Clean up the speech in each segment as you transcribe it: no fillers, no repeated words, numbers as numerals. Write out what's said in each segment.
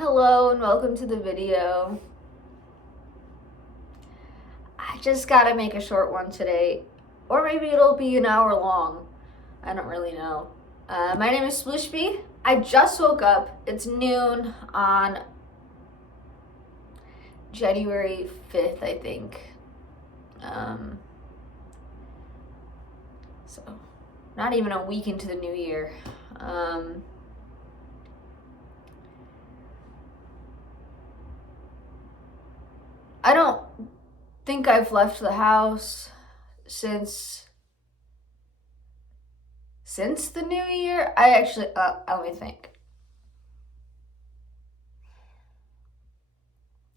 Hello and welcome to the video. I just gotta make a short one today, or maybe it'll be an hour long. I don't really know. My name is Splishby. I just woke up. It's noon on January 5th, I think. So, not even a week into the new year. I don't think I've left the house since the new year. I actually let me think.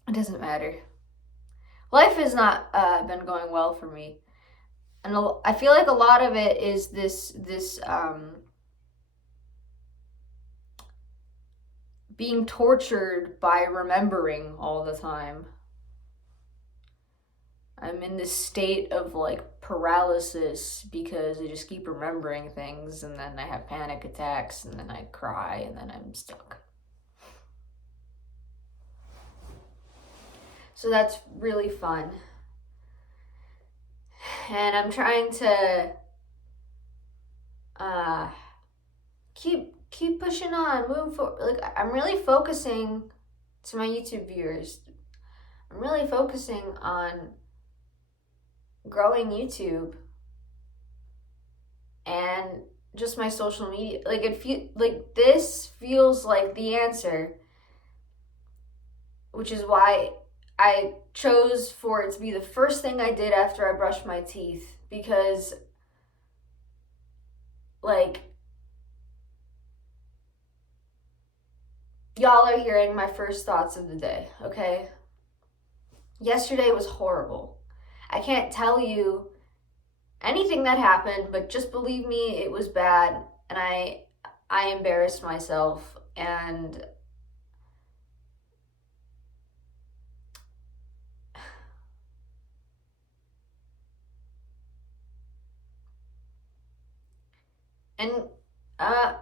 It doesn't matter. Life has not been going well for me, and I feel like a lot of it is this being tortured by remembering all the time. I'm in this state of like paralysis because I just keep remembering things, and then I have panic attacks, and then I cry, and then I'm stuck. So that's really fun. And I'm trying to keep pushing on, moving forward. Like, I'm really focusing, to my YouTube viewers, I'm really focusing on growing YouTube and just my social media. Like this feels like the answer, which is why I chose for it to be the first thing I did after I brushed my teeth, because like y'all are hearing my first thoughts of the day, okay? Yesterday was horrible. I can't tell you anything that happened, but just believe me, it was bad, and I embarrassed myself, and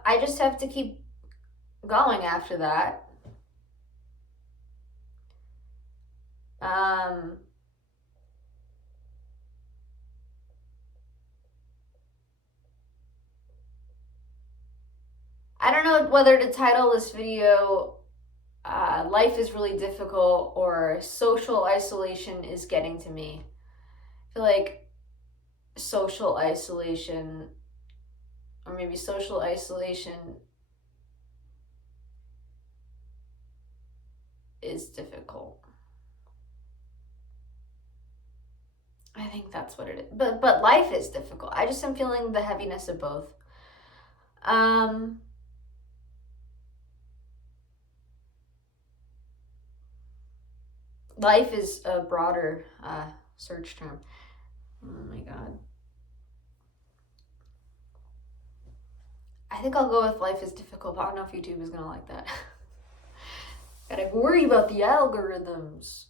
I just have to keep going after that. I don't know whether to title this video Life is Really Difficult or Social Isolation is Getting to Me. I feel like social isolation, or maybe social isolation, is difficult. I think that's what it is. But life is difficult. I just am feeling the heaviness of both. Life is a broader search term. Oh my god. I think I'll go with life is difficult, but I don't know if YouTube is gonna like that. Gotta worry about the algorithms.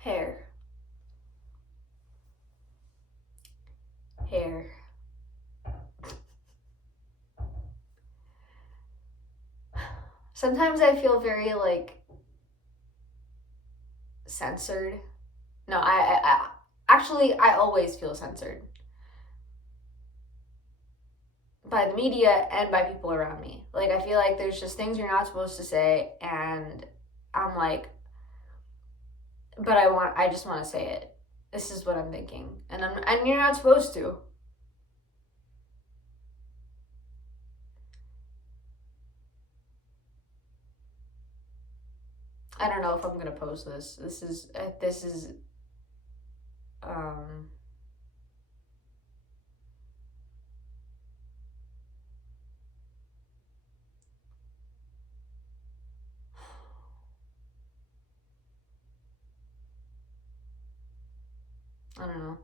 Hair. Sometimes I feel very like censored. No, I actually I always feel censored by the media and by people around me. Like, I feel like there's just things you're not supposed to say, and I'm like, but I just want to say it. This is what I'm thinking, and you're not supposed to. I don't know if I'm gonna post this. This is I don't know.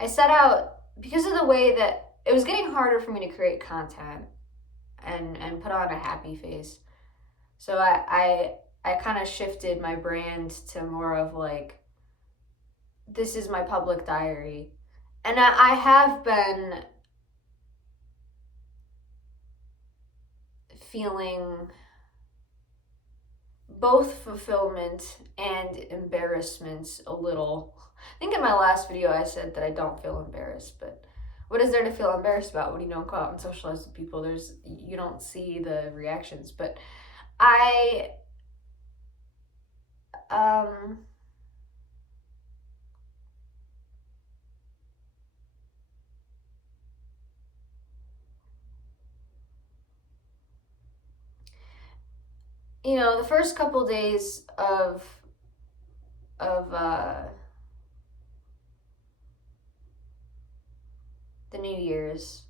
I set out, because of the way that it was getting harder for me to create content and put on a happy face. So I kind of shifted my brand to more of like, this is my public diary, And I have been feeling both fulfillment and embarrassment a little. I think in my last video I said that I don't feel embarrassed, but what is there to feel embarrassed about when you don't go out and socialize with people? You don't see the reactions, but I um the first couple days of the New Year's,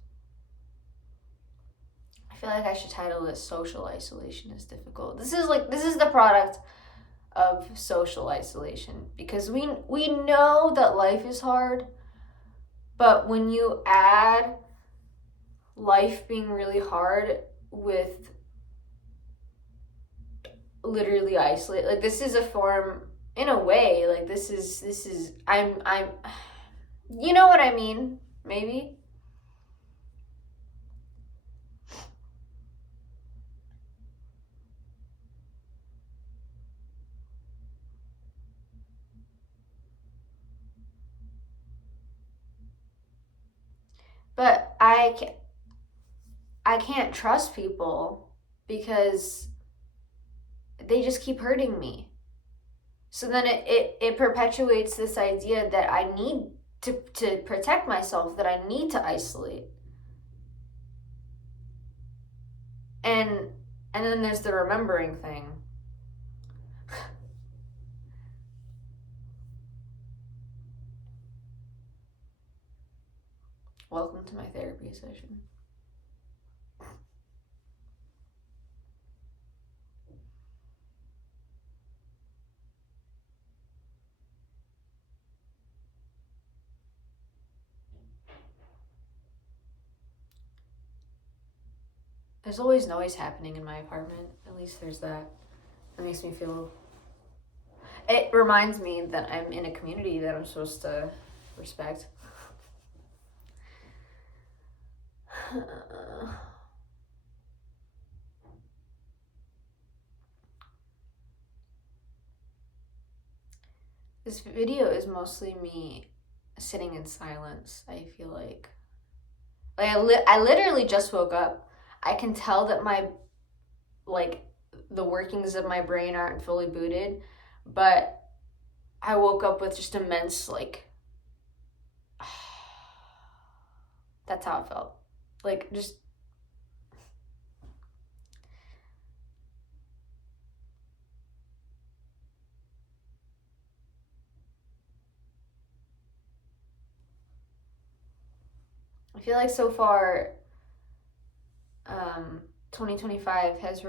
I feel like I should title this "Social Isolation is Difficult." This is the product of social isolation, because we know that life is hard, but when you add life being really hard with literally isolate, like, this is a form, in a way, like, this is I'm you know what I mean, maybe. But I can't trust people because they just keep hurting me. So then it perpetuates this idea that I need to protect myself, that I need to isolate. And and then there's the remembering thing. Welcome to my therapy session. There's always noise happening in my apartment. At least there's that. It makes me feel. It reminds me that I'm in a community that I'm supposed to respect. This video is mostly me sitting in silence. I feel like I literally just woke up. I can tell that my, like, the workings of my brain aren't fully booted, but I woke up with just immense, like, that's how it felt. Like, just I feel like so far 2025 has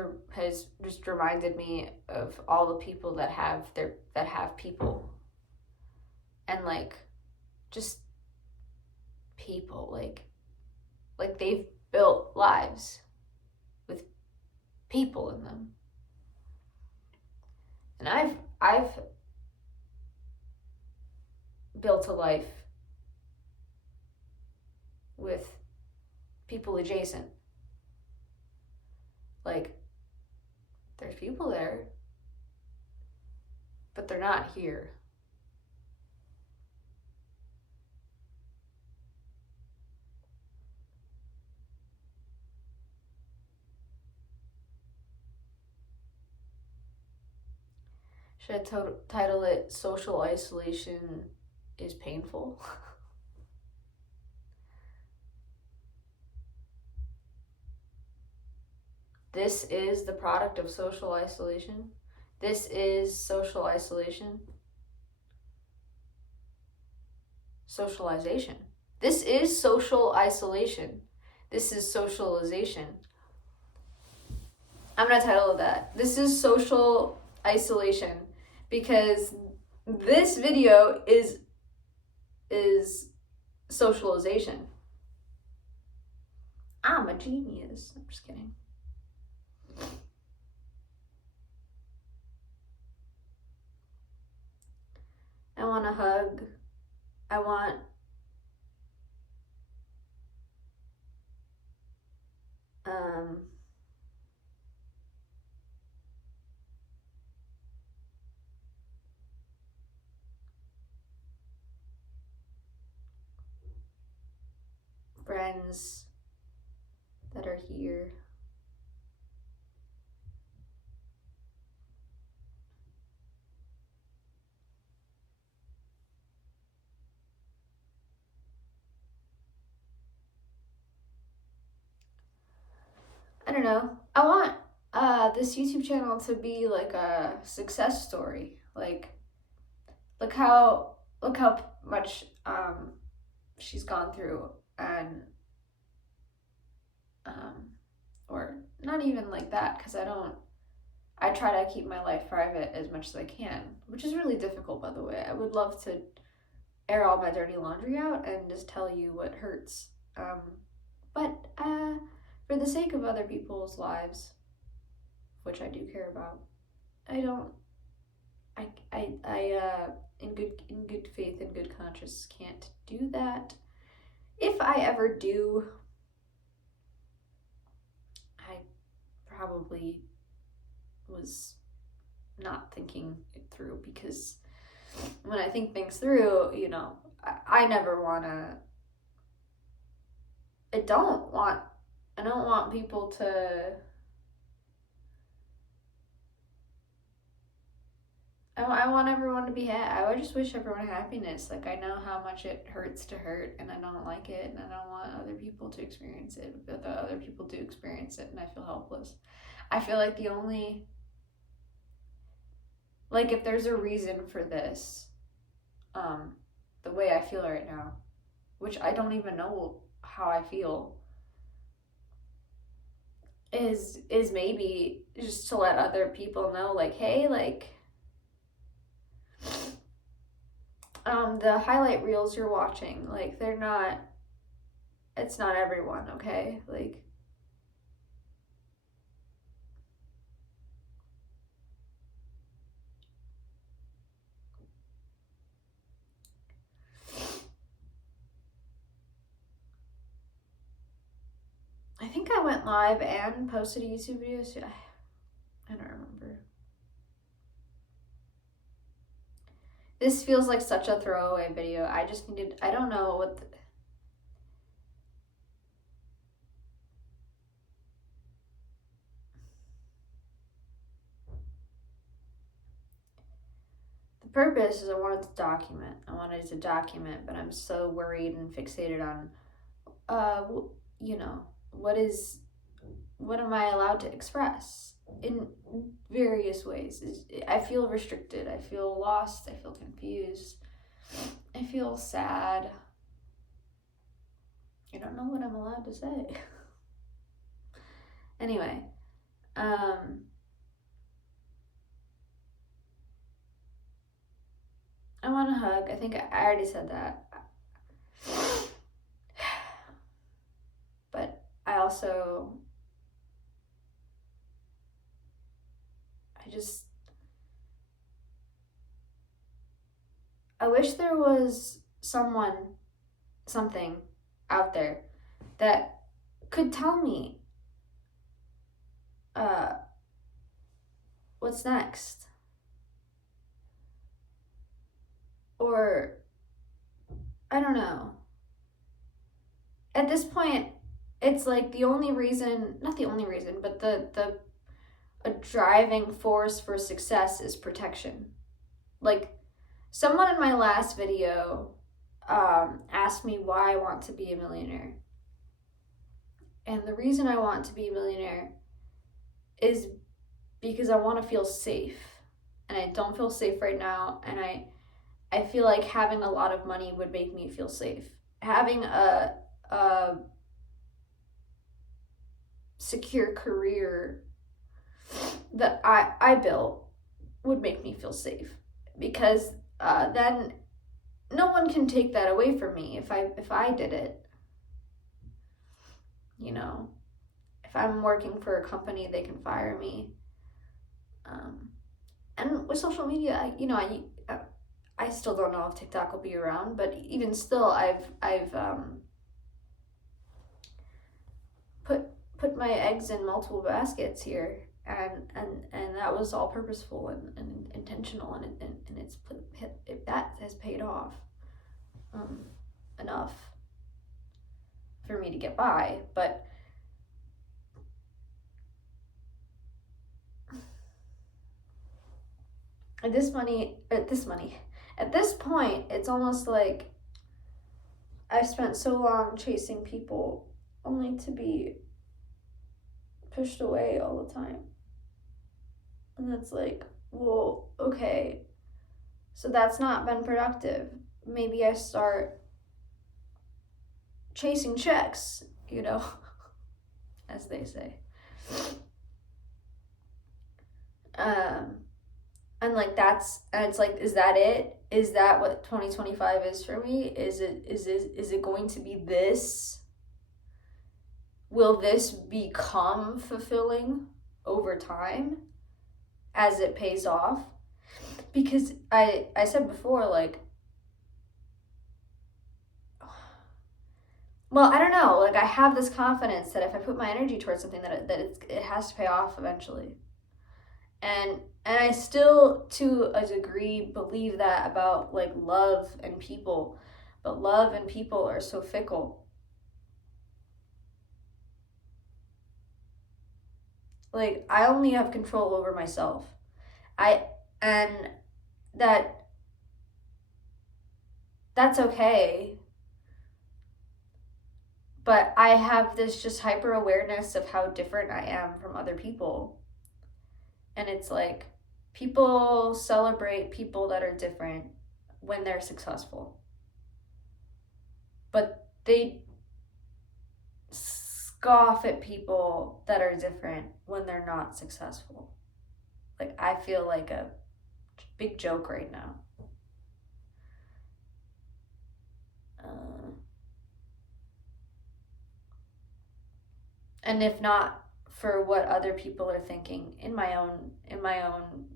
just reminded me of all the people that have people, and, like, just people, like they've built lives with people in them. And I've built a life with people adjacent. Like, there's people there, but they're not here. Should I title it "Social Isolation is Painful"? This is the product of social isolation. This is social isolation. Socialization. This is social isolation. This is socialization. I'm gonna title it that. This is social isolation, because this video is socialization. I'm a genius. I'm just kidding. I want a hug. I want friends that are here. I don't know. I want this YouTube channel to be like a success story. Like, look how much she's gone through, and or not even like that, because I try to keep my life private as much as I can, which is really difficult, by the way. I would love to air all my dirty laundry out and just tell you what hurts. But for the sake of other people's lives, which I do care about, I don't. In good faith and good conscience, can't do that. If I ever do, I probably was not thinking it through, because when I think things through, I never want to. I don't want people to. I want everyone to be happy. I just wish everyone happiness. Like, I know how much it hurts to hurt, and I don't like it, and I don't want other people to experience it. But the other people do experience it, and I feel helpless. I feel like if there's a reason for this, the way I feel right now, which I don't even know how I feel, is maybe just to let other people know, like, hey, like, the highlight reels you're watching, like, it's not everyone, okay? Like, I think I went live and posted a YouTube video. I don't remember. This feels like such a throwaway video. I don't know what the purpose is. I wanted to document, but I'm so worried and fixated on, what am I allowed to express in various ways. I feel restricted. I feel lost. I feel confused. I feel sad. I don't know what I'm allowed to say. Anyway, I want a hug. I think I already said that. But I also, I wish there was something out there that could tell me what's next. Or, I don't know. At this point, it's like not the only reason, but a driving force for success is protection. Like, someone in my last video asked me why I want to be a millionaire. And the reason I want to be a millionaire is because I want to feel safe. And I don't feel safe right now. And I feel like having a lot of money would make me feel safe. Having a secure career that I built would make me feel safe. Because then no one can take that away from me if I did it. If I'm working for a company, they can fire me. And with social media, I still don't know if TikTok will be around, but even still, I've put my eggs in multiple baskets here, and that was all purposeful and intentional, and that has paid off enough. for me to get by. But at this point, it's almost like I've spent so long chasing people only to be pushed away all the time. And it's like, well, okay, so that's not been productive. Maybe I start chasing checks, as they say. And like and it's like, is that it? Is that what 2025 is for me? Is it going to be this? Will this become fulfilling over time as it pays off? Because I said before, like, well, I don't know, like, I have this confidence that if I put my energy towards something, that it has to pay off eventually. And I still, to a degree, believe that about, like, love and people. But love and people are so fickle. Like, I only have control over myself. And that's okay. But I have this just hyper awareness of how different I am from other people. And it's like, people celebrate people that are different when they're successful. But they scoff at people that are different when they're not successful. Like, I feel like a big joke right now. And if not for what other people are thinking, in my own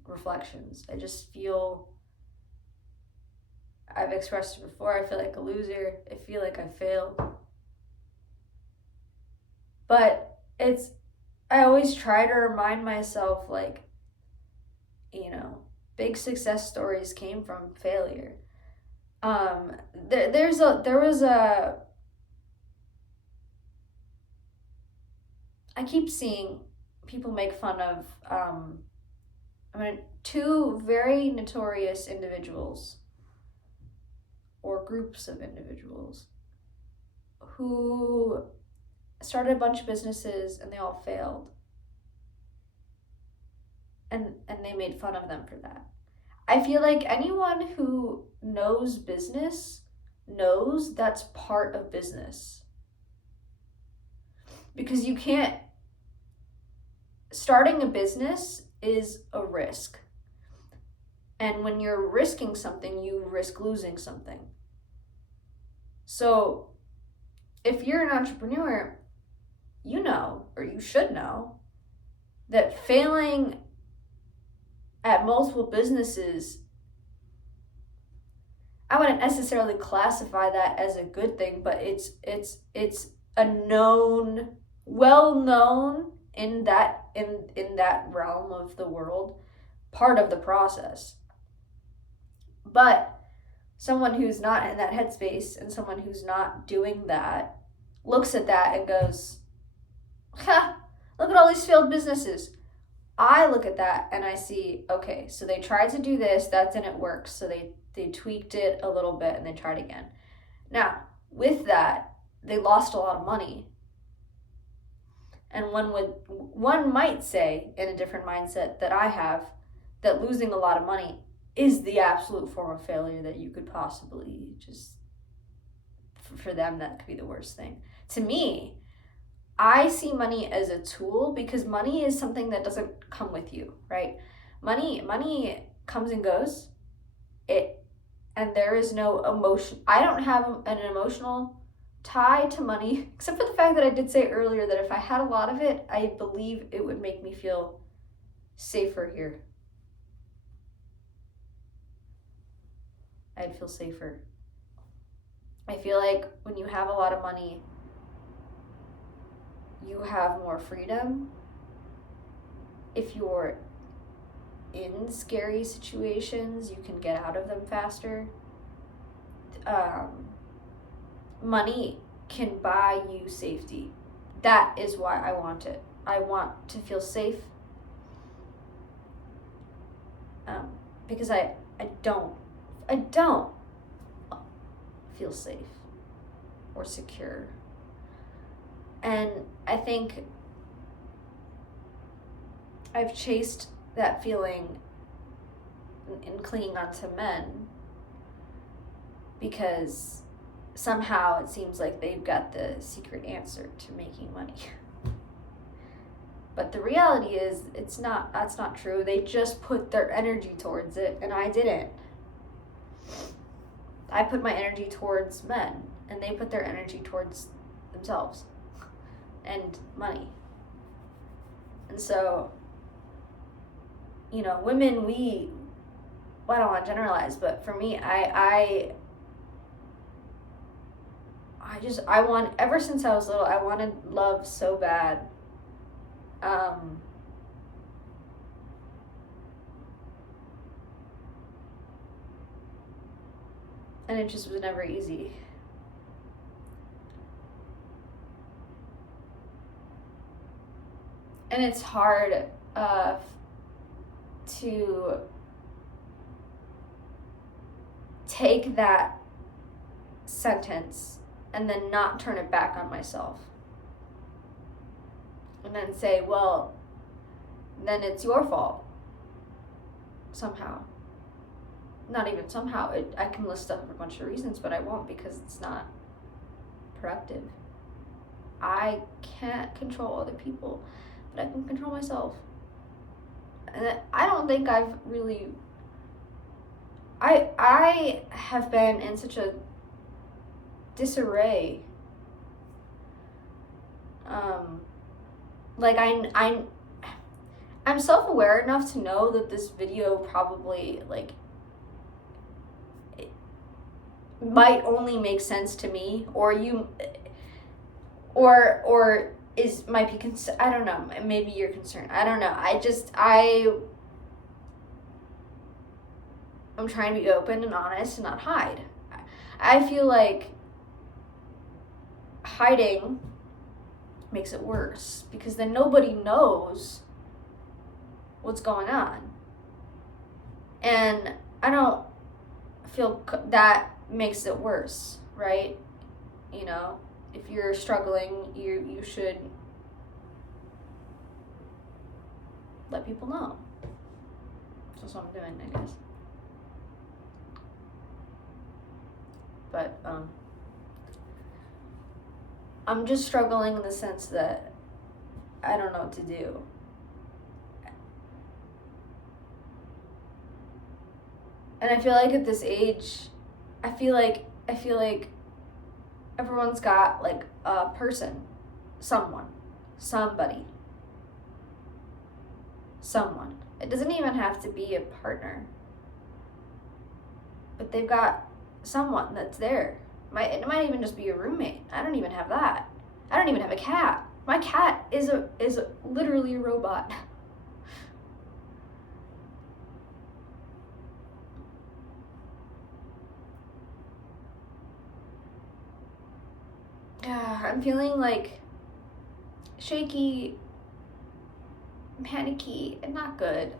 reflections, I just feel, I've expressed it before, I feel like a loser. I feel like I failed. But I always try to remind myself, like, big success stories came from failure. There was a, I keep seeing people make fun of, two very notorious individuals, or groups of individuals, who started a bunch of businesses and they all failed. And they made fun of them for that. I feel like anyone who knows business knows that's part of business. Because you can't, starting a business is a risk. And when you're risking something, you risk losing something. So if you're an entrepreneur, you know, or you should know, that failing at multiple businesses, I wouldn't necessarily classify that as a good thing, but it's a known, well known in that realm of the world, part of the process. But someone who's not in that headspace and someone who's not doing that looks at that and goes, ha, look at all these failed businesses. I look at that and I see, okay, so they tried to do this, that didn't work, so they tweaked it a little bit and they tried again. Now, with that, they lost a lot of money. And one might say, in a different mindset that I have, that losing a lot of money is the absolute form of failure that you could possibly just, for them, that could be the worst thing. To me, I see money as a tool, because money is something that doesn't come with you, right? Money comes and goes. And there is no emotion. I don't have an emotional tie to money, except for the fact that I did say earlier that if I had a lot of it, I believe it would make me feel safer here. I'd feel safer. I feel like when you have a lot of money, you have more freedom. If you're in scary situations, you can get out of them faster. Money can buy you safety. That is why I want it. I want to feel safe. Because I don't feel safe or secure. And I think I've chased that feeling in clinging on to men because somehow it seems like they've got the secret answer to making money. But the reality is that's not true. They just put their energy towards it, and I didn't. I put my energy towards men, and they put their energy towards themselves and money. And so, women, I don't want to generalize, but for me, I want, ever since I was little, I wanted love so bad. And it just was never easy. And it's hard to take that sentence and then not turn it back on myself. And then say, well, then it's your fault. Somehow. Not even somehow. I can list up a bunch of reasons, but I won't because it's not productive. I can't control other people, but I can control myself. And I don't think I've really... I have been in such a disarray. I'm self-aware enough to know that this video probably, it might only make sense to me, or might be I don't know, maybe you're concerned. I don't know. I'm trying to be open and honest and not hide. I feel like hiding makes it worse because then nobody knows what's going on. And I don't feel that makes it worse, right? If you're struggling, you should let people know. That's what I'm doing, I guess. But I'm just struggling in the sense that I don't know what to do. And I feel like at this age, I feel like everyone's got a person, someone, somebody, someone. It doesn't even have to be a partner, but they've got someone that's there. It might even just be a roommate. I don't even have that. I don't even have a cat. My cat is literally a robot. I'm feeling shaky, panicky, and not good.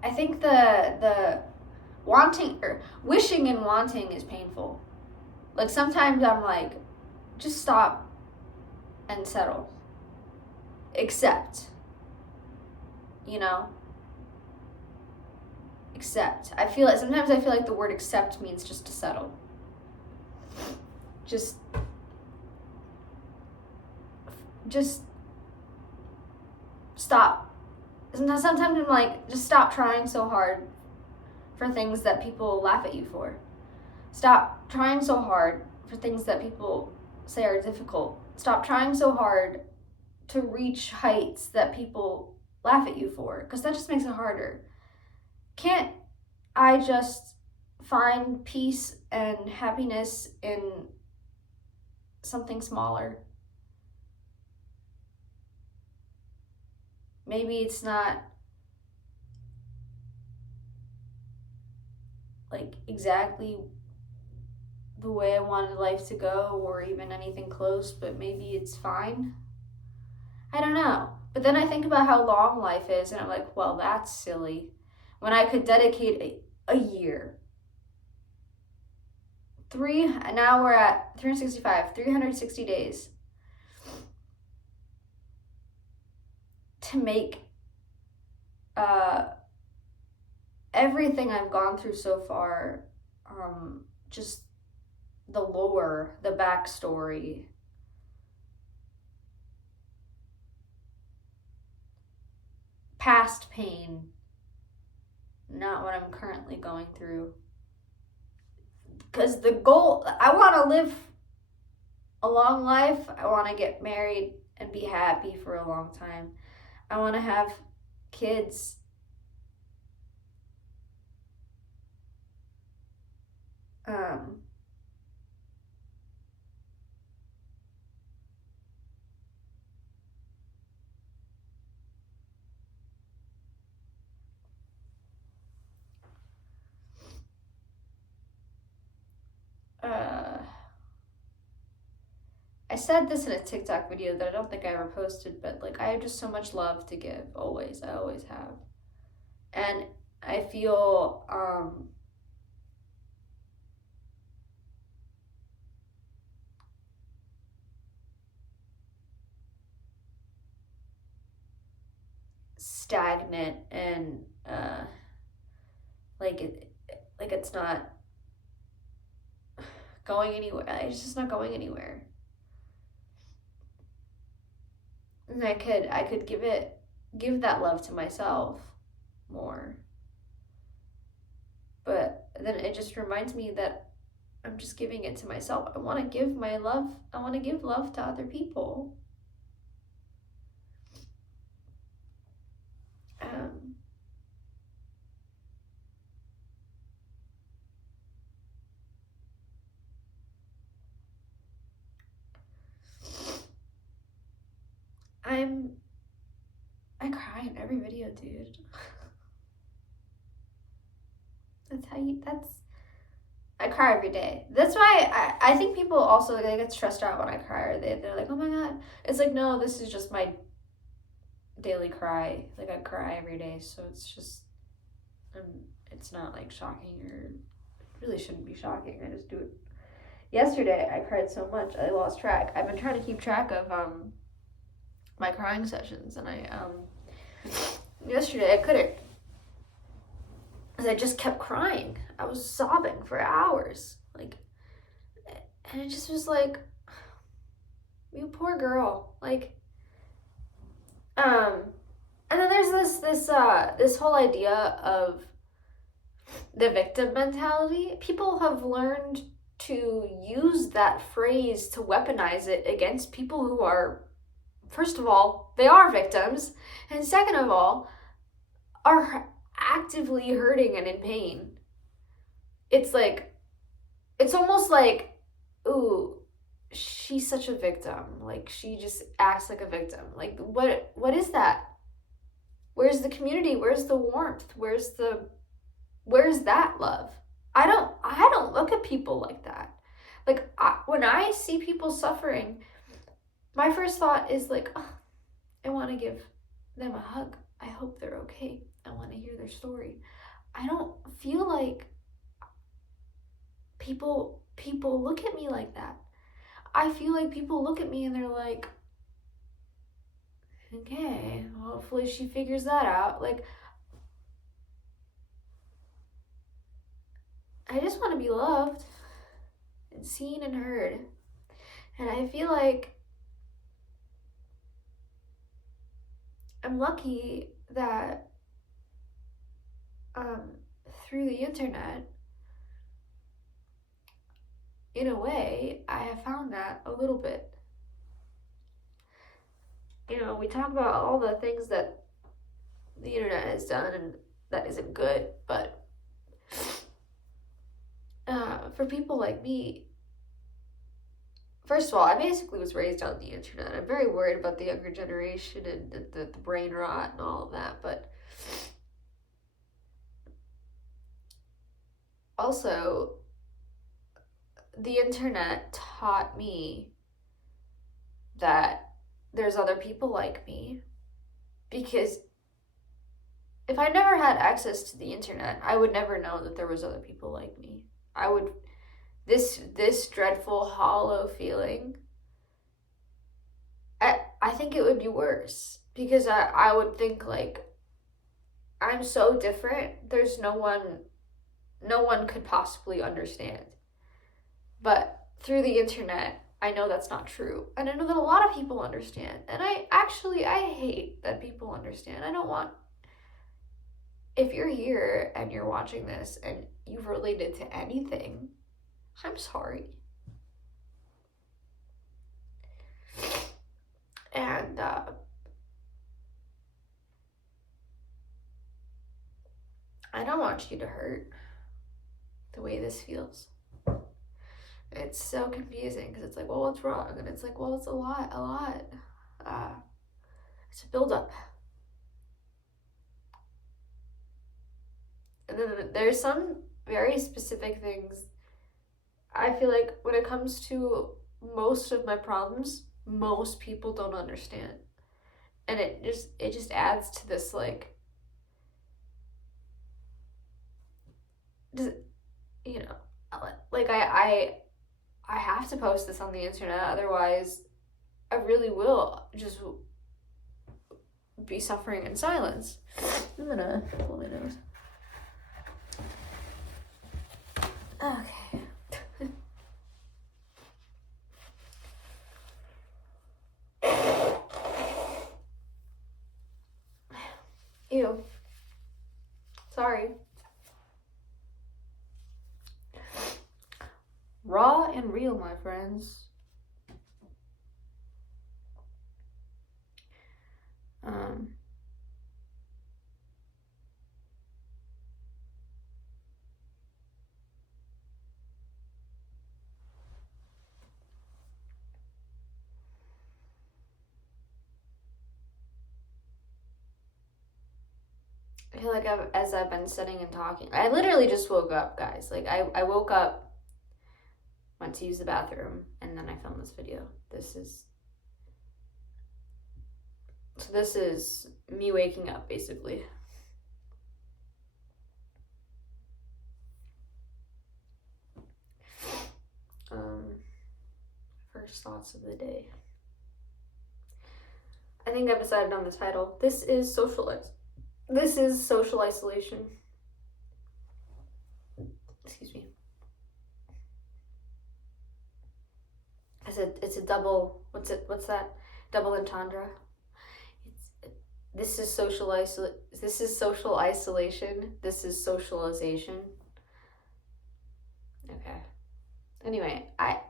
I think the wanting or wishing and wanting is painful. Sometimes I'm just stop and settle. Accept. Accept. Sometimes I feel like the word accept means just to settle. Just stop. Sometimes I'm just stop trying so hard for things that people laugh at you for. Stop trying so hard for things that people say are difficult. Stop trying so hard to reach heights that people laugh at you for, because that just makes it harder. Can't I just find peace and happiness in something smaller? Maybe it's not like exactly the way I wanted life to go or even anything close, but maybe it's fine. I don't know. But then I think about how long life is and I'm like, well, that's silly. When I could dedicate a year. Now we're at 365, 360 days to make everything I've gone through so far, just the lore, the backstory, past pain, not what I'm currently going through. Because the goal, I want to live a long life. I want to get married and be happy for a long time. I want to have kids. Um, uh, I said this in a TikTok video that I don't think I ever posted, but like I have just so much love to give, always. I always have. And I feel stagnant and like it's not going anywhere. It's just not going anywhere. And I could give that love to myself more. But then it just reminds me that I'm just giving it to myself. I want to give my love. I want to give love to other people. Um, I cry in every video, dude. That's I cry every day. That's why I think people also like, they get stressed out when I cry, or they're like, oh my god. It's like, no, this is just my daily cry. Like I cry every day, so it's just it's not like shocking, or really shouldn't be shocking. I just do it. Yesterday I cried so much I lost track. I've been trying to keep track of my crying sessions, and I yesterday I couldn't, because I just kept crying. I was sobbing for hours, like, and it just was like, you poor girl, like, and then there's this whole idea of the victim mentality. People have learned to use that phrase to weaponize it against people who are, first of all, they are victims, and second of all, are actively hurting and in pain. It's like, it's almost like, ooh, she's such a victim. Like, she just acts like a victim. Like, what is that? Where's the community? Where's the warmth? Where's that love? I don't look at people like that. Like, when I see people suffering, my first thought is like, oh, I want to give them a hug. I hope they're okay. I want to hear their story. I don't feel like people look at me like that. I feel like people look at me and they're like, okay, hopefully she figures that out. Like, I just want to be loved and seen and heard. And I feel like I'm lucky that through the internet, in a way, I have found that a little bit. we talk about all the things that the internet has done and that isn't good, but for people like me, first of all, I basically was raised on the internet. I'm very worried about the younger generation and the brain rot and all of that, but also, the internet taught me that there's other people like me, because if I never had access to the internet, I would never know that there was other people like me. I would this dreadful hollow feeling. I think it would be worse, because I would think like, I'm so different. There's no one could possibly understand. But through the internet, I know that's not true. And I know that a lot of people understand. And I hate that people understand. I don't want, if you're here and you're watching this and you've related to anything, I'm sorry. And I don't want you to hurt the way this feels. It's so confusing, because it's like, well, what's wrong? And it's like, well, it's a lot. It's a buildup. And then there's some very specific things. I feel like when it comes to most of my problems, most people don't understand. And it just adds to this, like, you know, like I have to post this on the internet, otherwise I really will just be suffering in silence. I'm gonna blow my nose. Okay. Ew. Sorry. Raw and real, my friends. I feel like as I've been sitting and talking, I literally just woke up, guys. Like, I woke up, went to use the bathroom, and then I filmed this video. This is me waking up, basically. First thoughts of the day. I think I've decided on the title. This is social isolation. Excuse me. It's a double. What's that? Double entendre. This is social isolation. This is socialization. Okay. Anyway, I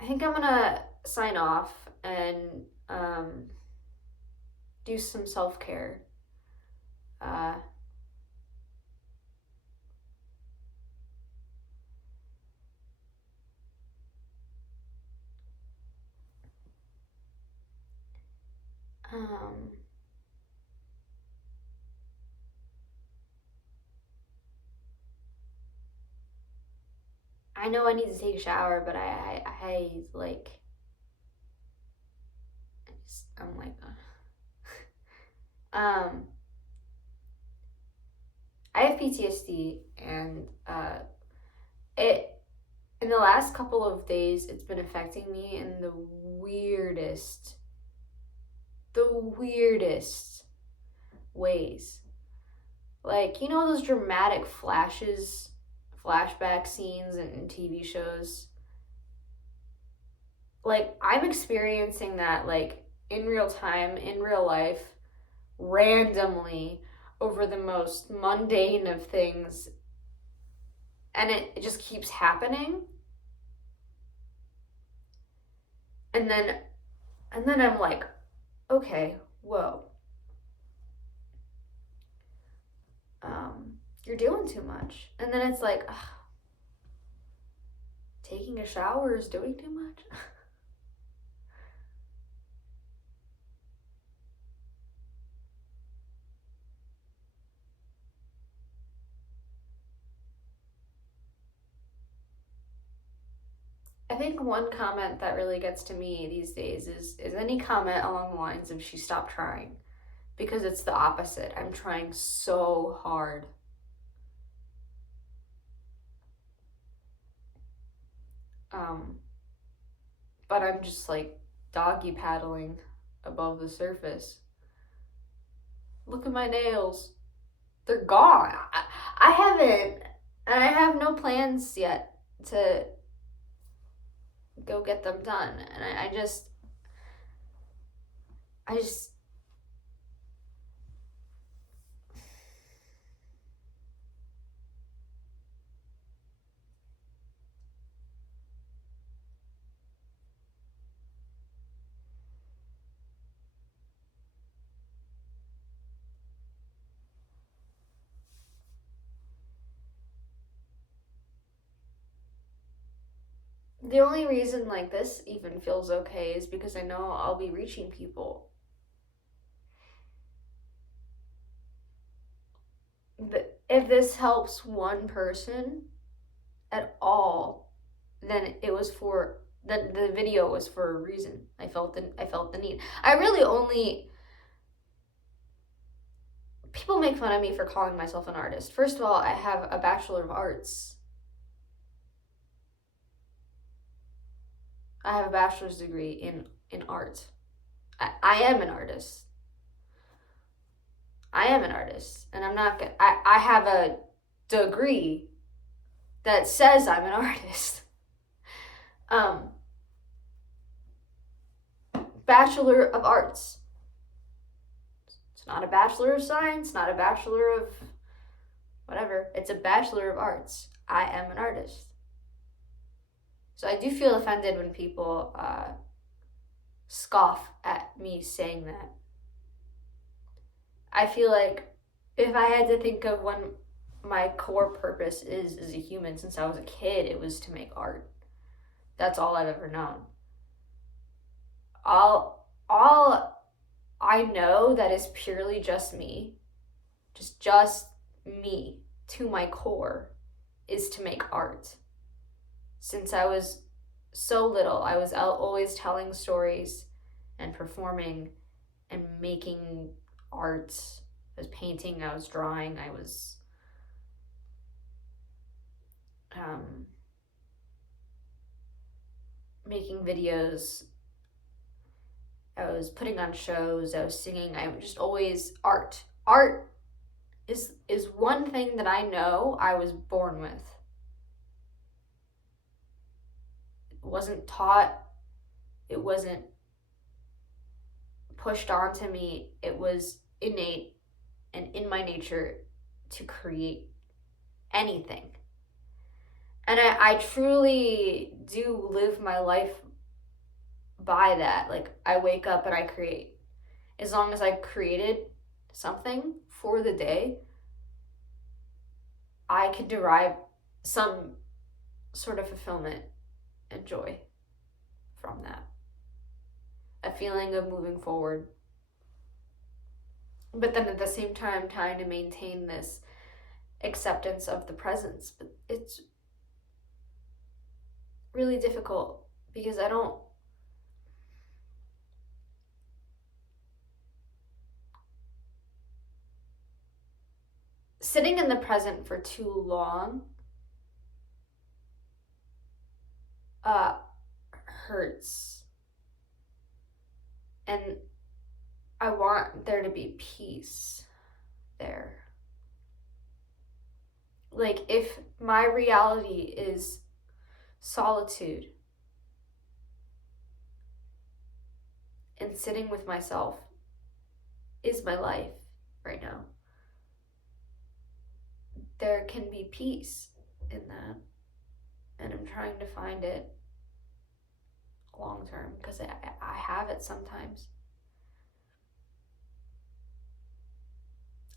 think I'm gonna sign off and do some self-care. I know I need to take a shower, but I like, I'm like, I have PTSD, and it in the last couple of days, it's been affecting me in the weirdest ways. Like, you know those dramatic flashback scenes in TV shows? Like, I'm experiencing that, like, in real time, in real life, randomly, over the most mundane of things, and it just keeps happening. And then I'm like, okay, whoa. You're doing too much. And then it's like, ugh, taking a shower is doing too much. I think one comment that really gets to me these days is any comment along the lines of she stopped trying, because it's the opposite. I'm trying so hard. Um, but I'm just like doggy paddling above the surface. Look at my nails. They're gone. I haven't, and I have no plans yet to go get them done. And I just, the only reason like this even feels okay is because I know I'll be reaching people. If this helps one person at all, then the video was for a reason. I felt the need. I really only People make fun of me for calling myself an artist. First of all, I have a Bachelor of Arts. I have a bachelor's degree in art. I am an artist. I am an artist, and I'm not gonna. I have a degree that says I'm an artist. Bachelor of Arts. It's not a Bachelor of Science, not a Bachelor of whatever. It's a Bachelor of Arts. I am an artist. So I do feel offended when people scoff at me saying that. I feel like if I had to think of when my core purpose is as a human since I was a kid, it was to make art. That's all I've ever known. All I know that is purely just me, just me to my core, is to make art. Since I was so little, I was always telling stories and performing and making art. I was painting, I was drawing, I was making videos, I was putting on shows, I was singing. I was just always art. Art is one thing that I know I was born with. It wasn't taught, it wasn't pushed onto me. It was innate and in my nature to create anything. And I truly do live my life by that. Like, I wake up and I create. As long as I created something for the day, I could derive some sort of fulfillment and joy from that. A feeling of moving forward. But then at the same time, trying to maintain this acceptance of the presence. But it's really difficult because I don't. Sitting in the present for too long hurts. And I want there to be peace there. Like, if my reality is solitude and sitting with myself is my life right now, there can be peace in that. And I'm trying to find it long term, because I have it sometimes.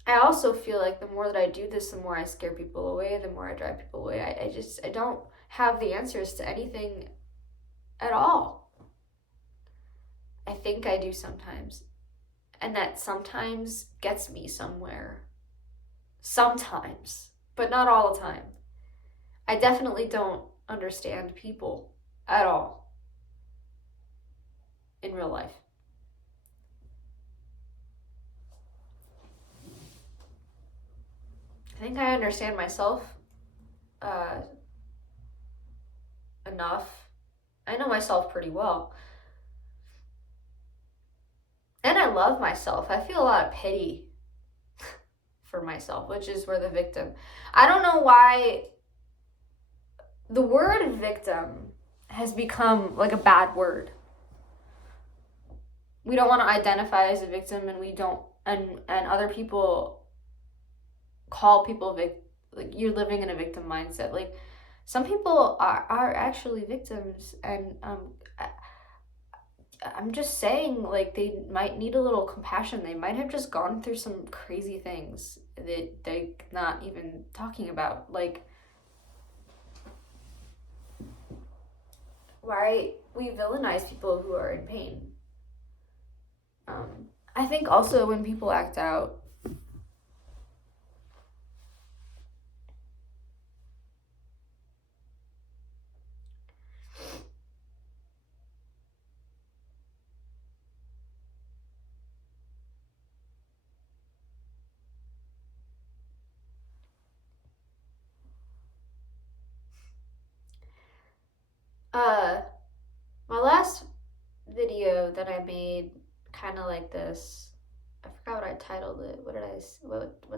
I also feel like the more that I do this, the more I scare people away, the more I drive people away. I don't have the answers to anything at all. I think I do sometimes. And that sometimes gets me somewhere. Sometimes, but not all the time. I definitely don't understand people at all in real life. I think I understand myself enough. I know myself pretty well. And I love myself. I feel a lot of pity for myself, which is where the victim. I don't know why the word victim has become like a bad word. We don't want to identify as a victim, and we don't, and other people call people like you're living in a victim mindset. Like some people are actually victims, and I'm just saying, like, they might need a little compassion. They might have just gone through some crazy things that they're not even talking about. Like, why we villainize people who are in pain. I think also when people act out, my last video that I made, kind of like this, I forgot what I titled it. What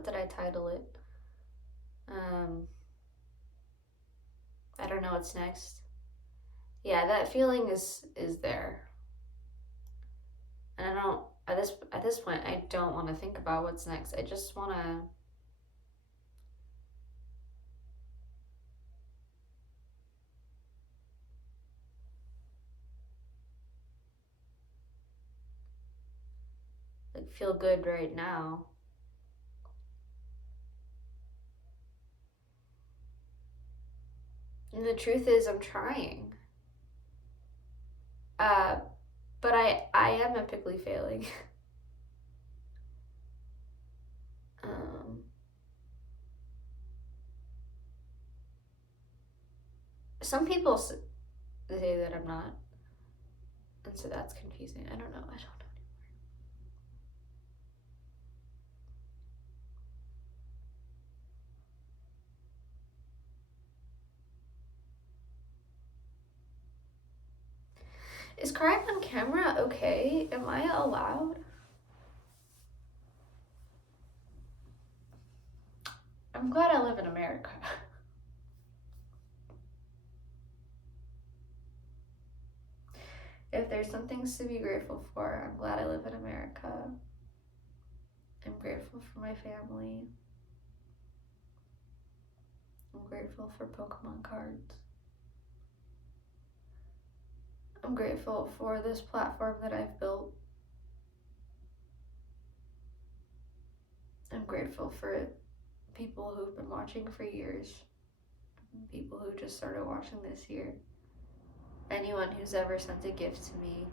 did I title it? I don't know what's next. Yeah, that feeling is there. And I don't, at this point, I don't want to think about what's next. I just want to like feel good right now. And the truth is, I'm trying. But I am epically failing. Some people say that I'm not, and so that's confusing. I don't know. Is crying on camera okay? Am I allowed? I'm glad I live in America. If there's some things to be grateful for, I'm glad I live in America. I'm grateful for my family. I'm grateful for Pokemon cards. I'm grateful for this platform that I've built. I'm grateful for people who've been watching for years. People who just started watching this year. Anyone who's ever sent a gift to me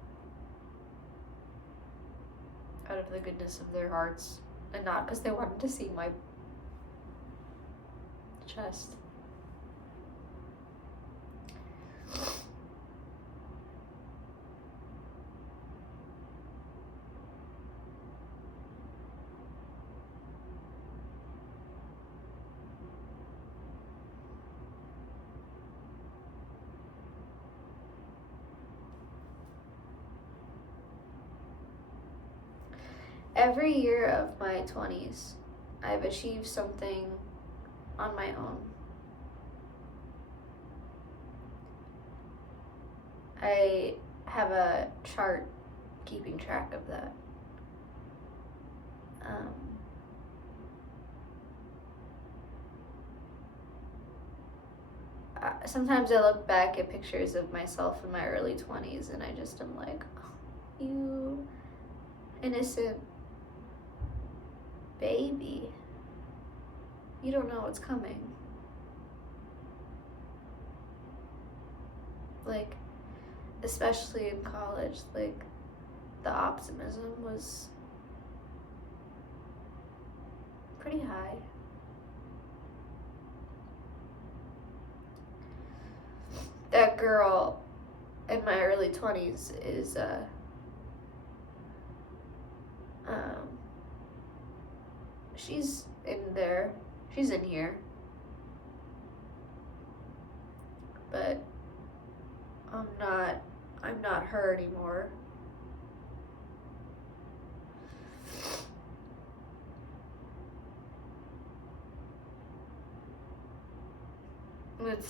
out of the goodness of their hearts, and not because they wanted to see my chest. Every year of my 20s, I've achieved something on my own. I have a chart keeping track of that. sometimes I look back at pictures of myself in my early 20s and I just am like, oh, you innocent baby. You don't know what's coming. Like, especially in college, like, the optimism was pretty high. That girl in my early 20s is, she's in there. She's in here. But I'm not her anymore.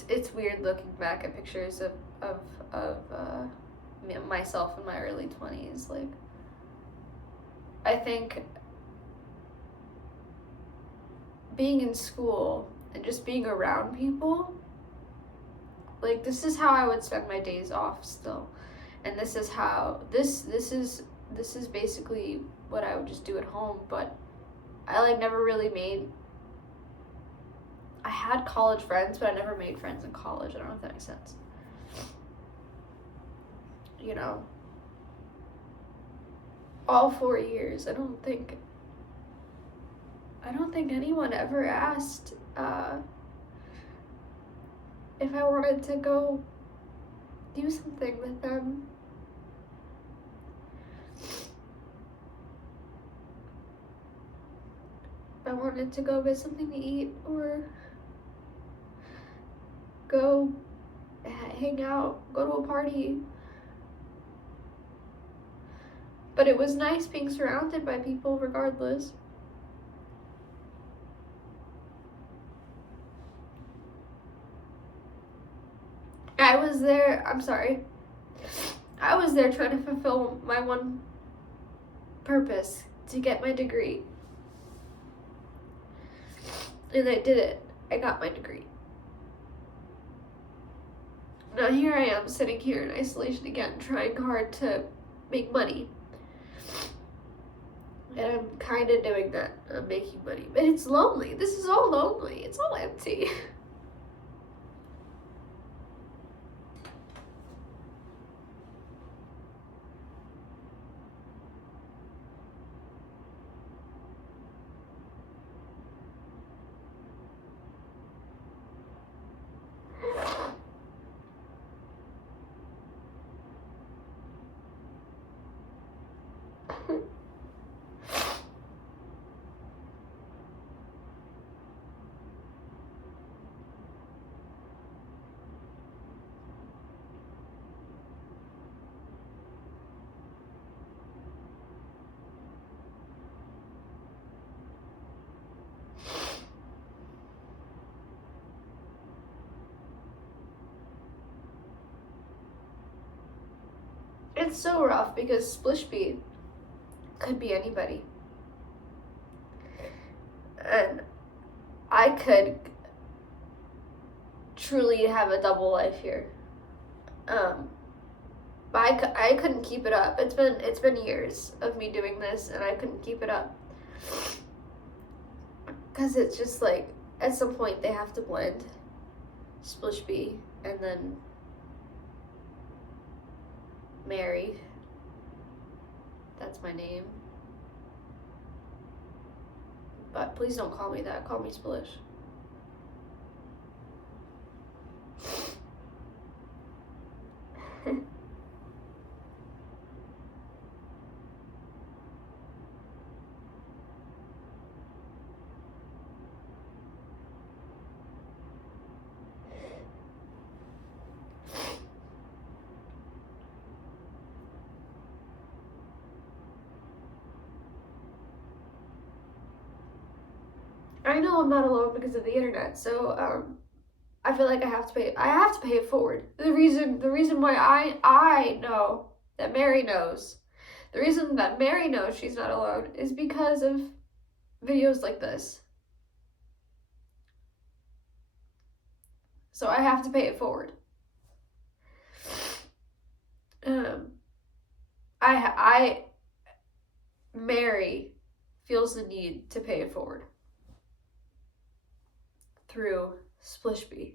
It's weird looking back at pictures of myself in my early 20s. Like, I think being in school and just being around people, like, this is how I would spend my days off still. And this is how this is basically what I would just do at home. But I like never really made, I had college friends, but I never made friends in college. I don't know if that makes sense. You know, all 4 years, I don't think anyone ever asked if I wanted to go do something with them. If I wanted to go get something to eat or go hang out, go to a party. But it was nice being surrounded by people regardless. I was there trying to fulfill my one purpose, to get my degree. And I did it. I got my degree. Now here I am sitting here in isolation again, trying hard to make money. And I'm kind of doing that. I'm making money. But it's lonely. This is all lonely. It's all empty. It's so rough because Splishby could be anybody. And I could truly have a double life here. But I couldn't keep it up. It's been years of me doing this and I couldn't keep it up. Because it's just like, at some point they have to blend Splishby and then Mary. That's my name. But please don't call me that. Call me Splish. I know I'm not alone because of the internet, so I feel like I have to pay it forward. The reason why I know that Mary knows, the reason that Mary knows she's not alone is because of videos like this. So I have to pay it forward. Mary feels the need to pay it forward through Splishby.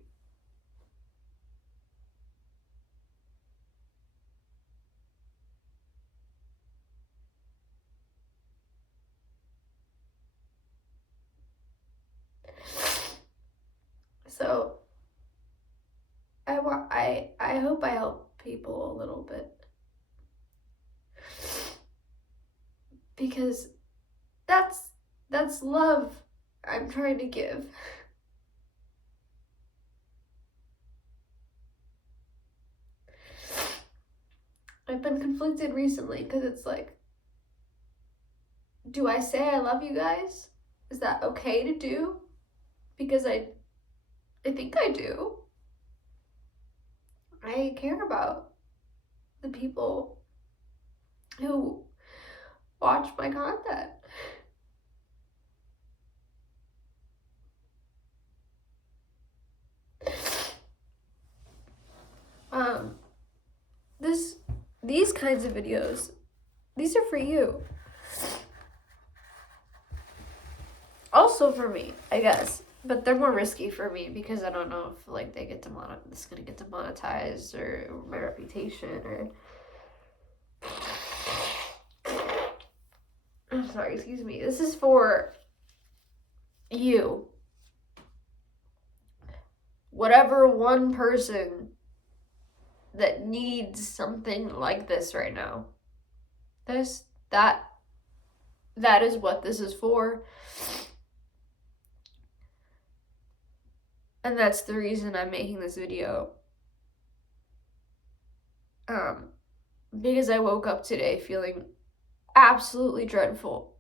So I hope I help people a little bit, because that's love I'm trying to give. I've been conflicted recently because it's like, do I say I love you guys? Is that okay to do? Because I think I do. I care about the people who watch my content. These kinds of videos, these are for you. Also for me, I guess, but they're more risky for me because I don't know if like this is gonna get demonetized or my reputation or. I'm sorry, excuse me. This is for you. Whatever one person that needs something like this right now. That is what this is for. And that's the reason I'm making this video. Because I woke up today feeling absolutely dreadful.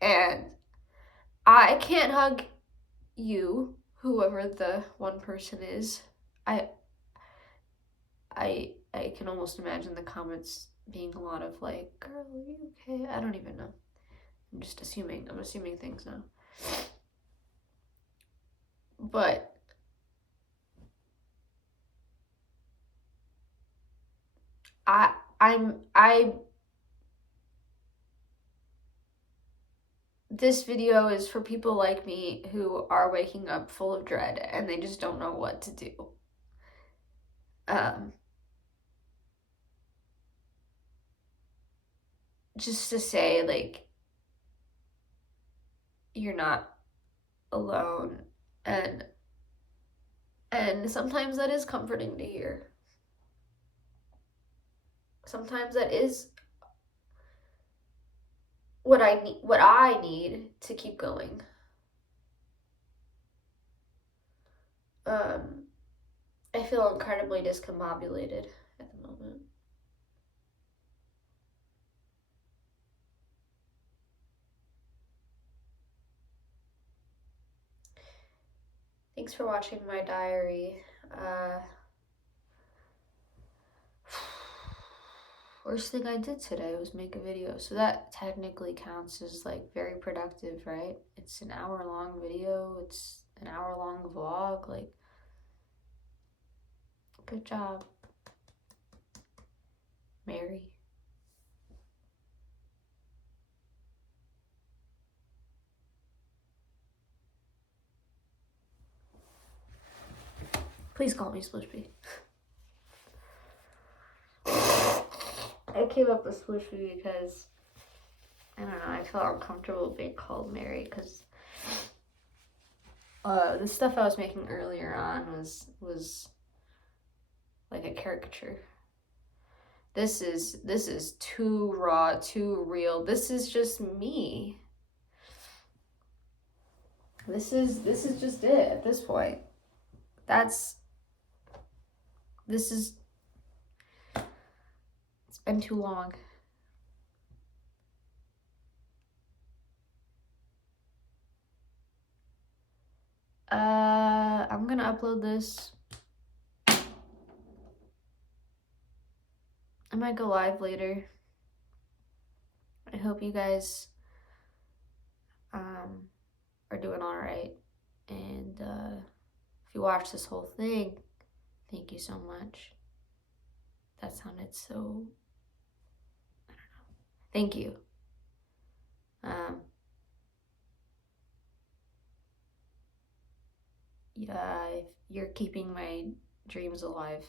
And I can't hug you, whoever the one person is. I can almost imagine the comments being a lot of like, girl, are you okay? I don't even know. I'm just assuming. I'm assuming things now. But this video is for people like me who are waking up full of dread and they just don't know what to do. Just to say, like, you're not alone, and sometimes that is comforting to hear. Sometimes that is what I need to keep going. I feel incredibly discombobulated at the moment. Thanks for watching my diary. Worst thing I did today was make a video, so that technically counts as like very productive, right? It's an hour-long video, it's an hour-long vlog, like, good job, Mary. Please call me Splishby. I came up with Splishby because, I don't know, I felt uncomfortable being called Mary because the stuff I was making earlier on was like a caricature. This is too raw, too real. This is just me. This is just it at this point. It's been too long. I'm gonna upload this. I might go live later. I hope you guys are doing all right, and If you watched this whole thing, thank you so much. That sounded so, I don't know. Thank you. Yeah, you're keeping my dreams alive.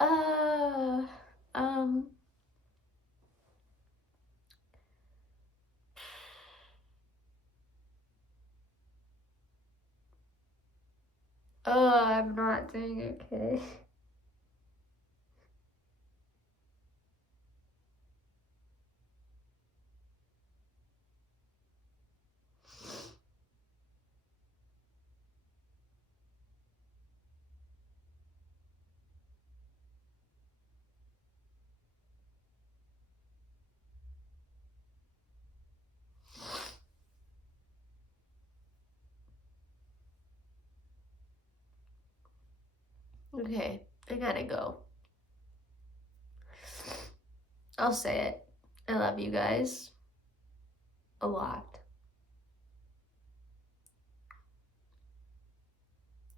uh, um, I'm not doing okay. Okay, I gotta go. I'll say it. I love you guys a lot.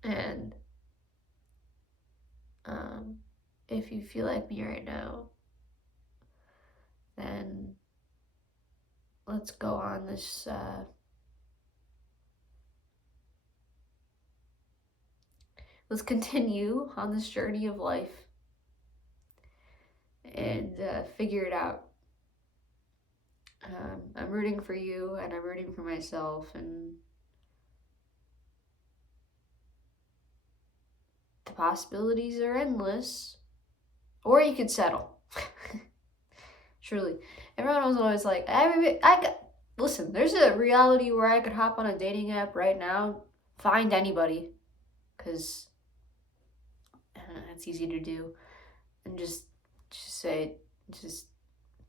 And if you feel like me right now, then let's go on this let's continue on this journey of life and figure it out. I'm rooting for you and I'm rooting for myself, and the possibilities are endless. Or you could settle. Truly. Everyone was always like, listen, there's a reality where I could hop on a dating app right now, find anybody, because it's easy to do, and just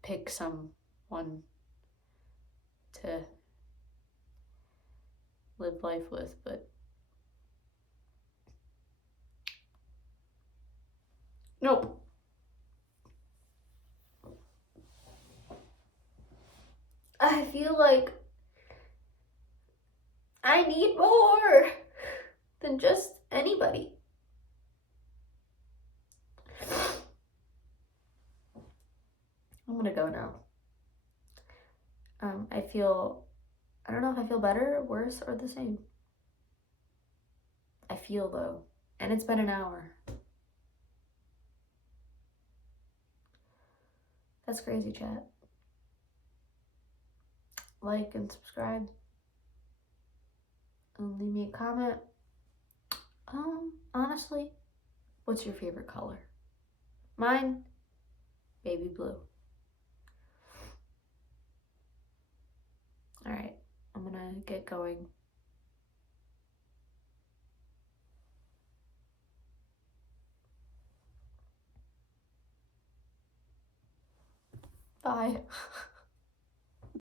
pick someone to live life with, but nope. I feel like I need more than just anybody. I'm gonna go now. I don't know if I feel better, worse, or the same. I feel though, and it's been an hour. That's crazy, chat. Like and subscribe. And leave me a comment. Honestly, what's your favorite color? Mine, baby blue. All right, I'm gonna get going. Bye.